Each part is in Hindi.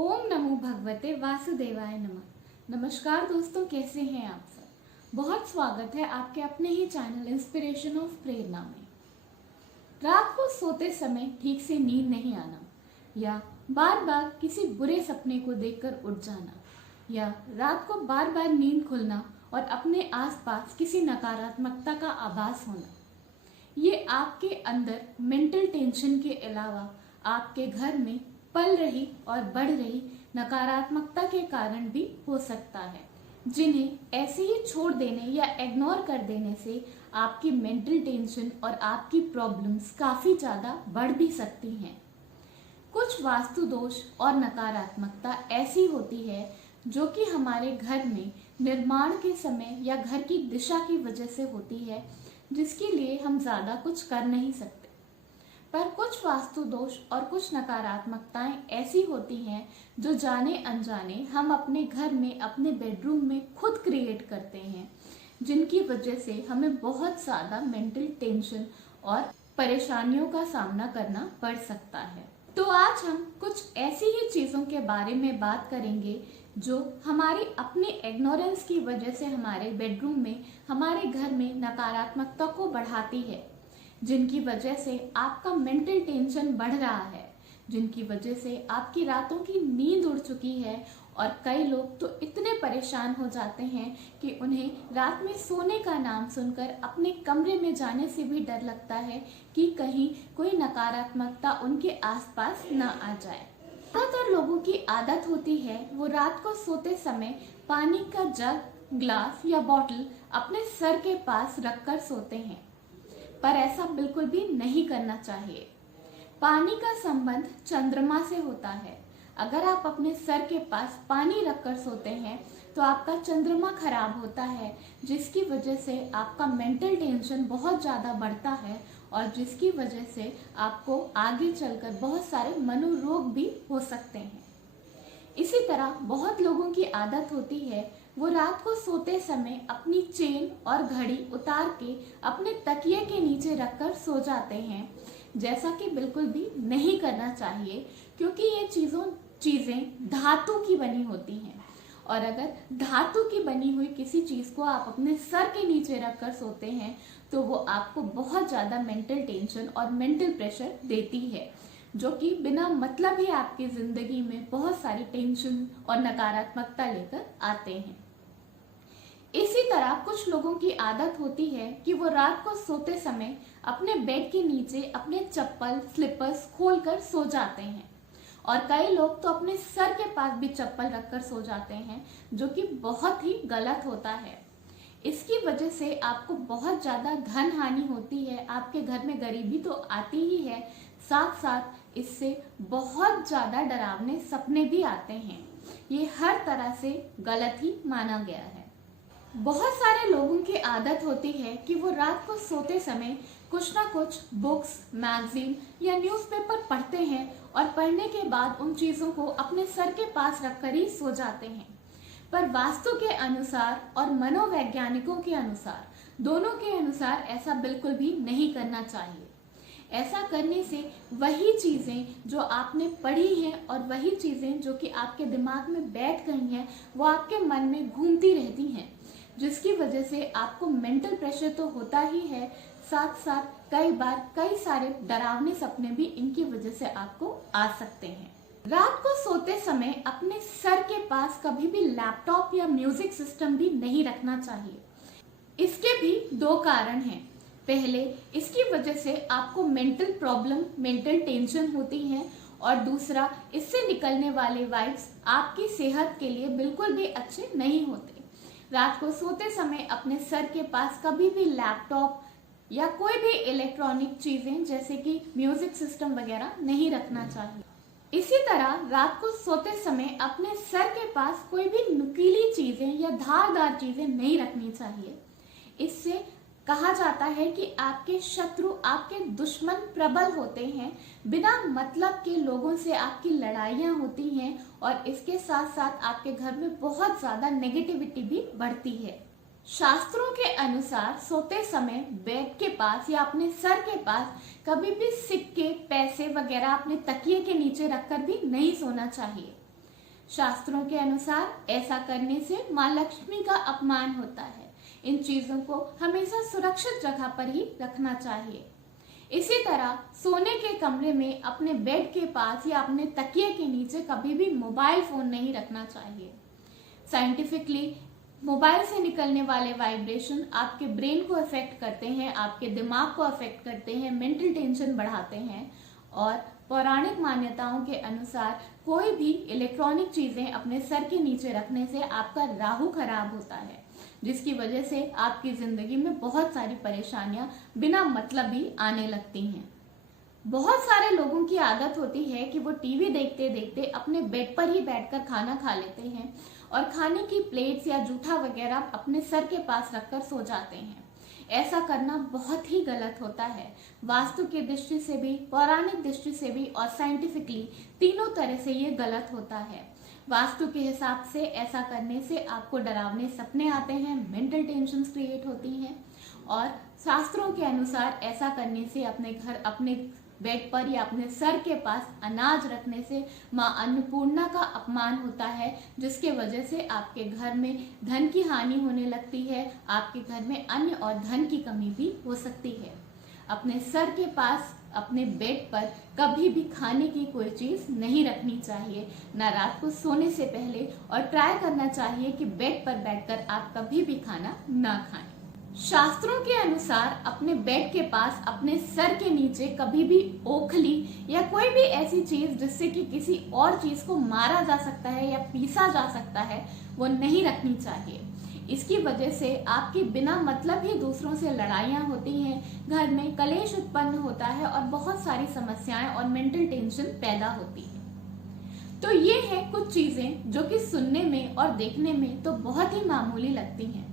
ओम नमो भगवते वासुदेवाय नमः। नमस्कार दोस्तों, कैसे हैं आप सब। बहुत स्वागत है आपके अपने ही चैनल इंस्पिरेशन ऑफ प्रेरणा में। रात को सोते समय ठीक से नींद नहीं आना, या बार बार किसी बुरे सपने को देखकर उठ जाना, या रात को बार बार नींद खुलना और अपने आसपास किसी नकारात्मकता का आभास होना, ये आपके अंदर मेंटल टेंशन के अलावा आपके घर में पल रही और बढ़ रही नकारात्मकता के कारण भी हो सकता है, जिन्हें ऐसे ही छोड़ देने या इग्नोर कर देने से आपकी मेंटल टेंशन और आपकी प्रॉब्लम्स काफ़ी ज़्यादा बढ़ भी सकती हैं। कुछ वास्तु दोष और नकारात्मकता ऐसी होती है जो कि हमारे घर में निर्माण के समय या घर की दिशा की वजह से होती है, जिसके लिए हम ज़्यादा कुछ कर नहीं सकते। पर कुछ वास्तु दोष और कुछ नकारात्मकताएं ऐसी होती हैं जो जाने अनजाने हम अपने घर में, अपने बेडरूम में खुद क्रिएट करते हैं, जिनकी वजह से हमें बहुत ज़्यादा मेंटल टेंशन और परेशानियों का सामना करना पड़ सकता है। तो आज हम कुछ ऐसी ही चीज़ों के बारे में बात करेंगे जो हमारी अपनी इग्नोरेंस की वजह से हमारे बेडरूम में, हमारे घर में नकारात्मकता को बढ़ाती है, जिनकी वजह से आपका मेंटल टेंशन बढ़ रहा है, जिनकी वजह से आपकी रातों की नींद उड़ चुकी है। और कई लोग तो इतने परेशान हो जाते हैं कि उन्हें रात में सोने का नाम सुनकर अपने कमरे में जाने से भी डर लगता है कि कहीं कोई नकारात्मकता उनके आसपास न आ जाए। ज़्यादातर लोगों की आदत होती है वो रात को सोते समय पानी का जग, ग्लास या बॉटल अपने सर के पास रखकर सोते हैं, पर ऐसा बिल्कुल भी नहीं करना चाहिए। पानी का संबंध चंद्रमा से होता है। अगर आप अपने सर के पास पानी रखकर सोते हैं तो आपका चंद्रमा खराब होता है, जिसकी वजह से आपका मेंटल टेंशन बहुत ज़्यादा बढ़ता है और जिसकी वजह से आपको आगे चलकर बहुत सारे मनोरोग भी हो सकते हैं। इसी तरह बहुत लोगों की आदत होती है वो रात को सोते समय अपनी चेन और घड़ी उतार के अपने तकिए के नीचे रखकर सो जाते हैं, जैसा कि बिल्कुल भी नहीं करना चाहिए, क्योंकि ये चीज़ें धातु की बनी होती हैं। और अगर धातु की बनी हुई किसी चीज़ को आप अपने सर के नीचे रखकर सोते हैं तो वो आपको बहुत ज़्यादा मेंटल टेंशन और मेंटल प्रेशर देती है, जो कि बिना मतलब ही आपकी ज़िंदगी में बहुत सारी टेंशन और नकारात्मकता लेकर आते हैं। इसी तरह कुछ लोगों की आदत होती है कि वो रात को सोते समय अपने बेड के नीचे अपने चप्पल, स्लीपर्स खोलकर सो जाते हैं, और कई लोग तो अपने सर के पास भी चप्पल रखकर सो जाते हैं, जो कि बहुत ही गलत होता है। इसकी वजह से आपको बहुत ज़्यादा धन हानि होती है, आपके घर में गरीबी तो आती ही है, साथ साथ इससे बहुत ज़्यादा डरावने सपने भी आते हैं। ये हर तरह से गलत ही माना गया है। बहुत सारे लोगों की आदत होती है कि वो रात को सोते समय कुछ ना कुछ बुक्स, मैगजीन या न्यूज़पेपर पढ़ते हैं और पढ़ने के बाद उन चीज़ों को अपने सर के पास रखकर ही सो जाते हैं। पर वास्तु के अनुसार और मनोवैज्ञानिकों के अनुसार, दोनों के अनुसार ऐसा बिल्कुल भी नहीं करना चाहिए। ऐसा करने से वही चीज़ें जो आपने पढ़ी हैं और वही चीज़ें जो कि आपके दिमाग में बैठ गई हैं वो आपके मन में घूमती रहती हैं, जिसकी वजह से आपको मेंटल प्रेशर तो होता ही है, साथ साथ कई बार कई सारे डरावने सपने भी इनकी वजह से आपको आ सकते हैं। रात को सोते समय अपने सर के पास कभी भी लैपटॉप या म्यूजिक सिस्टम भी नहीं रखना चाहिए। इसके भी दो कारण हैं। पहले, इसकी वजह से आपको मेंटल प्रॉब्लम, मेंटल टेंशन होती है, और दूसरा, इससे निकलने वाले वाइब्स आपकी सेहत के लिए बिल्कुल भी अच्छे नहीं होते। रात को सोते समय अपने सर के पास कभी भी लैपटॉप या कोई भी इलेक्ट्रॉनिक चीज़ें जैसे कि म्यूजिक सिस्टम वगैरह नहीं रखना चाहिए। इसी तरह रात को सोते समय अपने सर के पास कोई भी नुकीली चीज़ें या धारदार चीज़ें नहीं रखनी चाहिए। इससे कहा जाता है कि आपके शत्रु, आपके दुश्मन प्रबल होते हैं, बिना मतलब के लोगों से आपकी लड़ाइयाँ होती हैं, और इसके साथ साथ आपके घर में बहुत ज़्यादा नेगेटिविटी भी बढ़ती है। शास्त्रों के अनुसार सोते समय बेड के पास या अपने सर के पास कभी भी सिक्के, पैसे वगैरह अपने तकिए के नीचे रखकर भी नहीं सोना चाहिए। शास्त्रों के अनुसार ऐसा करने से माँ लक्ष्मी का अपमान होता है। इन चीजों को हमेशा सुरक्षित जगह पर ही रखना चाहिए। इसी तरह सोने के कमरे में अपने बेड के पास या अपने तकिए के नीचे कभी भी मोबाइल फोन नहीं रखना चाहिए। साइंटिफिकली मोबाइल से निकलने वाले वाइब्रेशन आपके ब्रेन को अफेक्ट करते हैं, आपके दिमाग को अफेक्ट करते हैं, मेंटल टेंशन बढ़ाते हैं। और पौराणिक मान्यताओं के अनुसार कोई भी इलेक्ट्रॉनिक चीजें अपने सर के नीचे रखने से आपका राहु खराब होता है, जिसकी वजह से आपकी जिंदगी में बहुत सारी परेशानियां बिना मतलब ही आने लगती हैं। बहुत सारे लोगों की आदत होती है कि वो टीवी देखते देखते अपने बेड पर ही बैठकर खाना खा लेते हैं और खाने की प्लेट्स या जूठा वगैरह अपने सर के पास रखकर सो जाते हैं। ऐसा करना बहुत ही गलत होता है। वास्तु की दृष्टि से भी, पौराणिक दृष्टि से भी और साइंटिफिकली तीनों तरह से ये गलत होता है। वास्तु के हिसाब से ऐसा करने से आपको डरावने सपने आते हैं, मेंटल टेंशन क्रिएट होती हैं। और शास्त्रों के अनुसार ऐसा करने से अपने बेड पर या अपने सर के पास अनाज रखने से माँ अन्नपूर्णा का अपमान होता है, जिसके वजह से आपके घर में धन की हानि होने लगती है। आपके घर में अन्न और धन की कमी भी हो सकती है। अपने सर के पास अपने बेड पर कभी भी खाने की कोई चीज नहीं रखनी चाहिए, ना रात को सोने से पहले। और ट्राई करना चाहिए कि बेड पर बैठकर आप कभी भी खाना ना खाएं। शास्त्रों के अनुसार अपने बेड के पास अपने सर के नीचे कभी भी ओखली या कोई भी ऐसी चीज जिससे कि किसी और चीज को मारा जा सकता है या पीसा जा सकता है, वो नहीं रखनी चाहिए। इसकी वजह से आपके बिना मतलब ही दूसरों से लड़ाइयाँ होती हैं, घर में कलेश उत्पन्न होता है और बहुत सारी समस्याएं और मेंटल टेंशन पैदा होती है। तो ये है कुछ चीजें जो कि सुनने में और देखने में तो बहुत ही मामूली लगती हैं,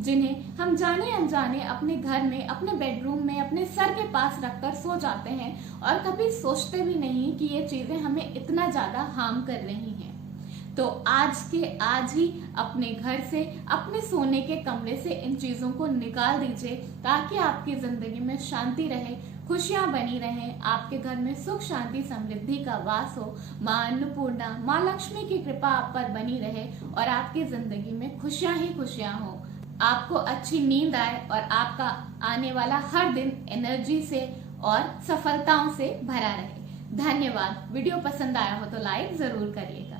जिन्हें हम जाने अनजाने अपने घर में, अपने बेडरूम में, अपने सर के पास रखकर सो जाते हैं और कभी सोचते भी नहीं कि ये चीजें हमें इतना ज्यादा हार्म कर रही हैं। तो आज के आज ही अपने घर से, अपने सोने के कमरे से इन चीजों को निकाल दीजिए, ताकि आपकी जिंदगी में शांति रहे, खुशियां बनी रहें, आपके घर में सुख शांति समृद्धि का वास हो, माँ अन्नपूर्णा, माँ लक्ष्मी की कृपा आप पर बनी रहे और आपकी जिंदगी में खुशियां ही खुशियां हो। आपको अच्छी नींद आए और आपका आने वाला हर दिन एनर्जी से और सफलताओं से भरा रहे। धन्यवाद। वीडियो पसंद आया हो तो लाइक जरूर करिएगा।